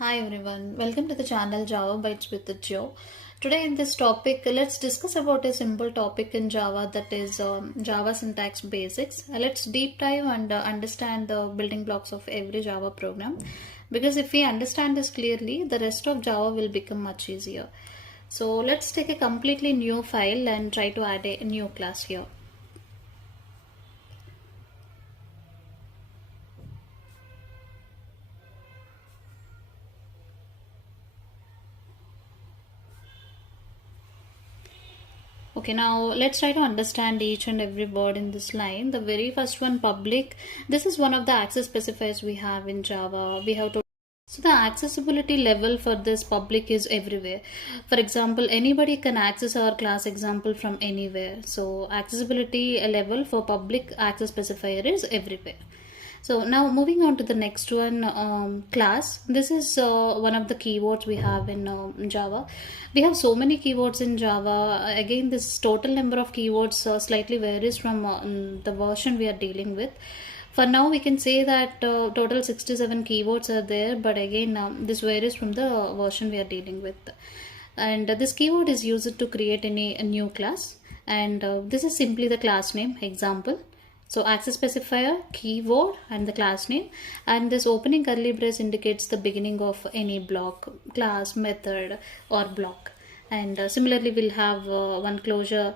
Hi everyone, welcome to the channel Java Bytes with the Joe. Today in this topic, let's discuss about a simple topic in Java, that is Java syntax basics. Let's deep dive and understand the building blocks of every Java program, because if we understand this clearly, the rest of Java will become much easier. So let's take a completely new file and try to add a new class here. Okay, now let's try to understand each and every word in this line. The very first one, public. This is one of the access specifiers we have in Java. We have to So the accessibility level for this public is everywhere. For example, anybody can access our class example from anywhere. So accessibility level for public access specifier is everywhere. So now moving on to the next one, class. This is one of the keywords we have in Java. We have so many keywords in Java. Again, this total number of keywords slightly varies from the version we are dealing with. For now, we can say that total 67 keywords are there, but again, this varies from the version we are dealing with. And this keyword is used to create any a new class, and this is simply the class name example. So access specifier, keyword, and the class name, and this opening curly brace indicates the beginning of any block, class, method, or block. And similarly, we'll have one closure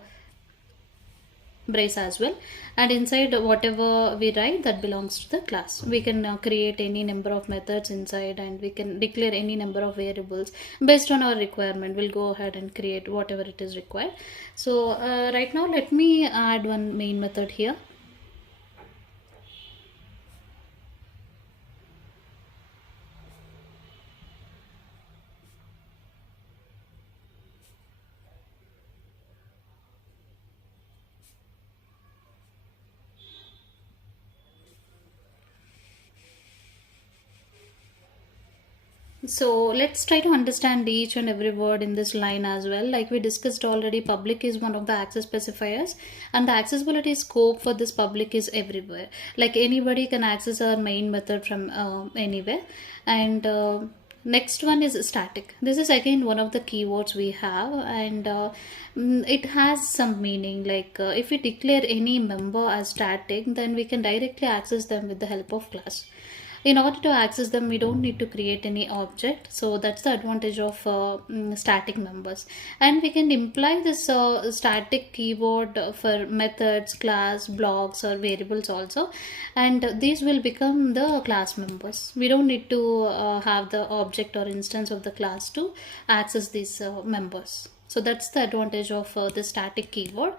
brace as well, and inside whatever we write, that belongs to the class. We can create any number of methods inside, and we can declare any number of variables based on our requirement. We'll go ahead and create whatever it is required. So right now, let me add one main method here. So let's try to understand each and every word in this line as well. Like we discussed already, public is one of the access specifiers, and the accessibility scope for this public is everywhere. Like anybody can access our main method from anywhere. And next one is static. This is again one of the keywords we have, and it has some meaning. Like if we declare any member as static, then we can directly access them with the help of class. In order to access them, we don't need to create any object. So that's the advantage of static members. And we can imply this static keyword for methods, class, blocks, or variables also, and these will become the class members. We don't need to have the object or instance of the class to access these members. So that's the advantage of the static keyword.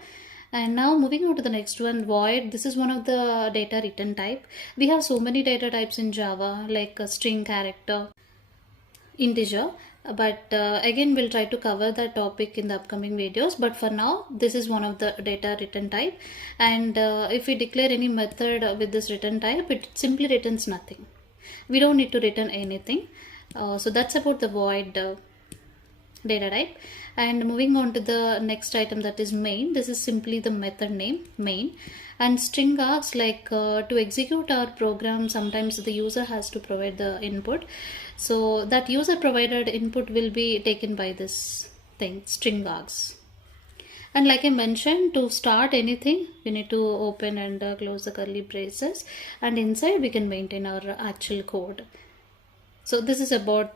And now moving on to the next one, void. This is one of the data return type. We have so many data types in Java, like a string, character, integer. But again, we'll try to cover that topic in the upcoming videos. But for now, this is one of the data return type. And if we declare any method with this return type, it simply returns nothing. We don't need to return anything. So that's about the void data type. And moving on to the next item, that is main. This is simply the method name, main. And string args, like to execute our program, sometimes the user has to provide the input. So that user provided input will be taken by this thing, string args. And like I mentioned, to start anything, we need to open and close the curly braces, and inside we can maintain our actual code. So this is about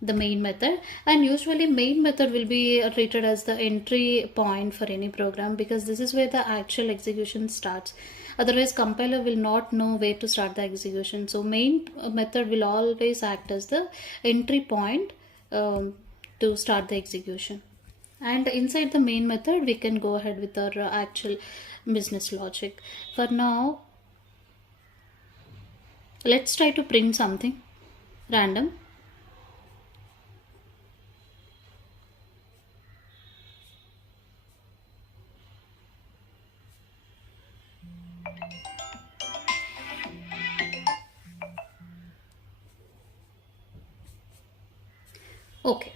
the main method. And usually main method will be treated as the entry point for any program, because this is where the actual execution starts. Otherwise compiler will not know where to start the execution. So main method will always act as the entry point to start the execution. And inside the main method, we can go ahead with our actual business logic. For now, let's try to print something random. Okay.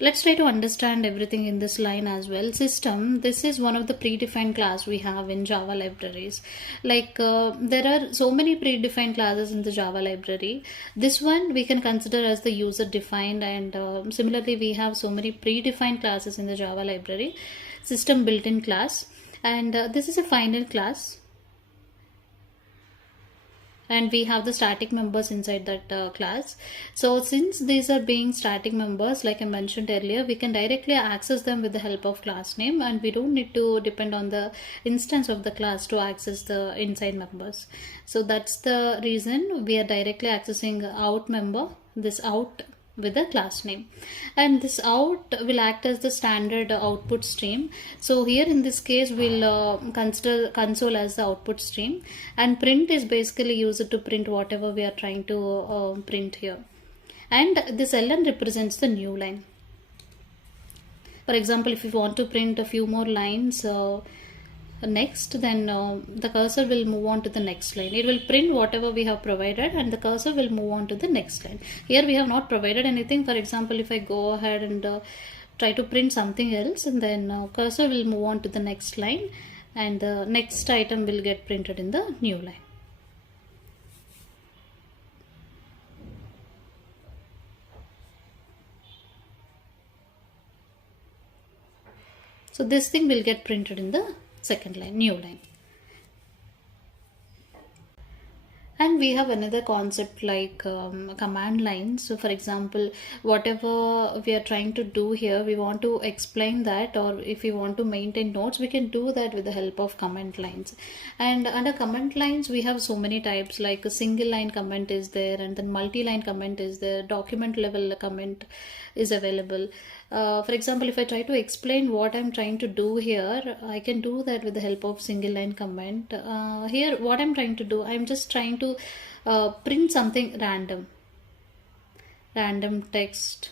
Let's try to understand everything in this line as well. System, this is one of the predefined class we have in Java libraries. Like there are so many predefined classes in the Java library. This one we can consider as the user defined, and similarly we have so many predefined classes in the Java library. System built-in class, and this is a final class, and we have the static members inside that class. So since these are being static members, like I mentioned earlier, we can directly access them with the help of class name, and we don't need to depend on the instance of the class to access the inside members. So that's the reason we are directly accessing out member, this out with the class name, and this out will act as the standard output stream. So here in this case we'll consider console as the output stream, and print is basically used to print whatever we are trying to print here, and this ln represents the new line. For example, if you want to print a few more lines next, then the cursor will move on to the next line. It will print whatever we have provided, and the cursor will move on to the next line. Here we have not provided anything. For example, if I go ahead and try to print something else, and then cursor will move on to the next line, and the next item will get printed in the new line. So this thing will get printed in the second line, new line. And we have another concept like command lines. So for example, whatever we are trying to do here, we want to explain that, or if we want to maintain notes, we can do that with the help of comment lines. And under comment lines we have so many types, like a single line comment is there, and then multi-line comment is there, document level comment is available. For example, if I try to explain what I'm trying to do here, I can do that with the help of single line comment. Here what I'm trying to do, I'm just trying to print something random text.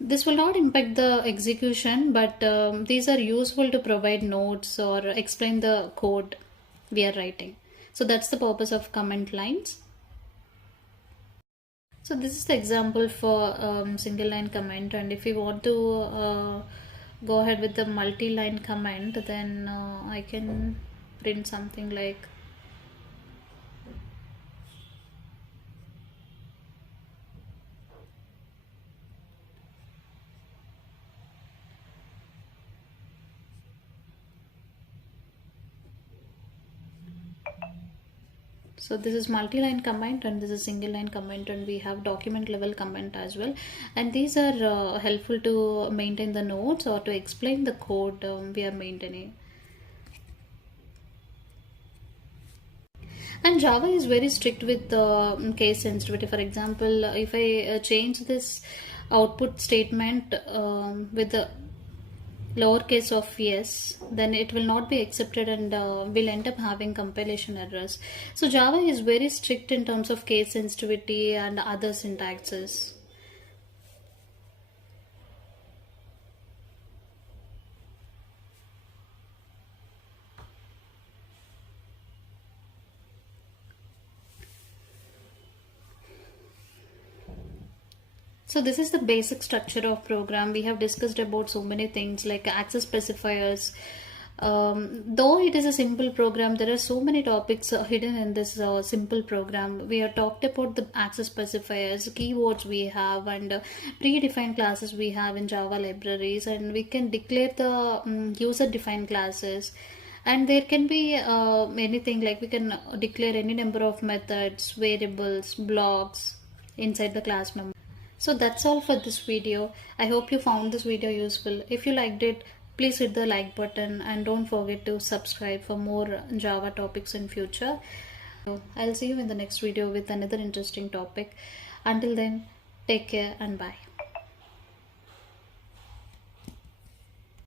This will not impact the execution, but these are useful to provide notes or explain the code we are writing. So that's the purpose of comment lines. So this is the example for single line comment, and if you want to go ahead with the multi-line comment, then I can print something like so this is multi-line comment, and this is single line comment, and we have document level comment as well, and these are helpful to maintain the notes or to explain the code we are maintaining. And Java is very strict with case sensitivity. For example, if I change this output statement with the lowercase of s, then it will not be accepted, and will end up having compilation errors. So Java is very strict in terms of case sensitivity and other syntaxes. So this is the basic structure of program. We have discussed about so many things like access specifiers. Though it is a simple program, there are so many topics hidden in this simple program. We have talked about the access specifiers, keywords we have, and predefined classes we have in Java libraries, and we can declare the user defined classes. And there can be anything, like we can declare any number of methods, variables, blocks inside the class member. So that's all for this video. I hope you found this video useful. If you liked it, please hit the like button, and don't forget to subscribe for more Java topics in future. I'll see you in the next video with another interesting topic. Until then, take care and bye.